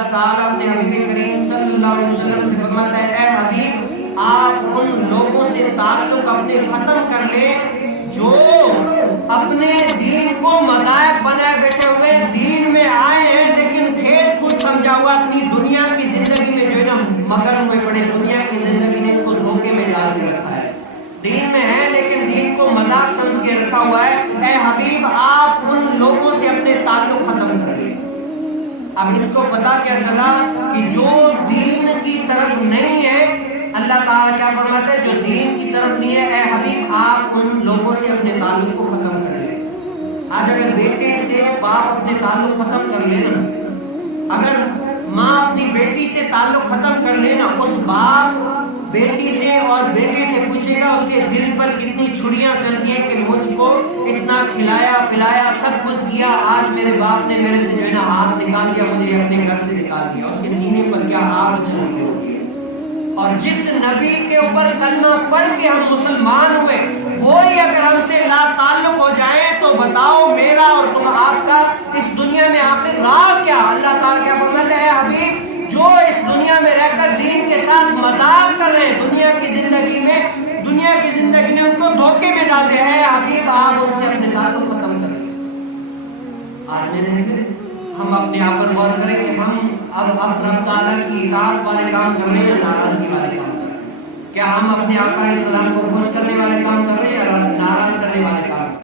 اللہ تعالیٰ اپنے حبیب کریم صلی اللہ علیہ وسلم سے فرماتا ہے اے حبیب آپ ان لوگوں سے تعلق اپنے ختم کر لیں جو اپنے دین کو مذاہب بنائے بیٹھے ہوئے دین میں آئے ہیں لیکن کھیل کود سمجھا ہوا اپنی دنیا کی زندگی میں جو ہے نا مگن ہوئے پڑے. دنیا کی زندگی نے ان کو دھوکے میں ڈال کے رکھا ہے. دین میں ہے لیکن دین کو مذاق سمجھ کے رکھا ہوا ہے. اے حبیب آپ ان لوگوں سے اپنے تعلق ختم کر دیں. اب اس کو پتا کیا چلا کہ جو دین کی طرف نہیں ہے اللہ تعالیٰ کیا فرماتا ہے جو دین کی طرف نہیں ہے اے حبیب آپ ان لوگوں سے اپنے تعلق کو ختم کر لیں. آج اگر بیٹے سے باپ اپنے تعلق ختم کر لے نا, اگر ماں اپنی بیٹی سے تعلق ختم کر لے نا, اس باپ بیٹی سے اور بیٹے سے پوچھے گا اس کے دل پر کتنی چھریاں چلتی ہیں کہ مجھ کو اتنا کھلایا پلایا سب کچھ کیا, آج میرے باپ نے میرے سے جو ہے نا ہاتھ نکال دیا, مجھے اپنے گھر سے نکال دیا. اس کے سینے پر کیا آگ چل رہی ہوگی. اور جس نبی کے اوپر کلمہ پڑھ کے ہم مسلمان ہوئے وہی اگر ہم سے لا تعلق ہو جائیں تو بتاؤ میرا اور تم آپ کا اس دنیا میں آخر راہ کیا. اللہ تعالیٰ کیا فرماتا ہے اے حبیب جو اس دنیا میں رہ کر دین کے ساتھ مذاق کر رہے ہیں دنیا کی زندگی نے ان کو دھوکے میں ڈال دیا. اے حبیب آپ ان سے اپنے تعلق ختم کریں. آج ہم اپنے آپ پر غور کریں کہ ہم اب رب تعالیٰ کی اطاعت والے کام کر رہے ہیں یا ناراضگی والے کام کر رہے ہیں. کیا ہم اپنے آقا علیہ السلام کو خوش کرنے والے کام کر رہے ہیں یا ناراض کرنے والے کام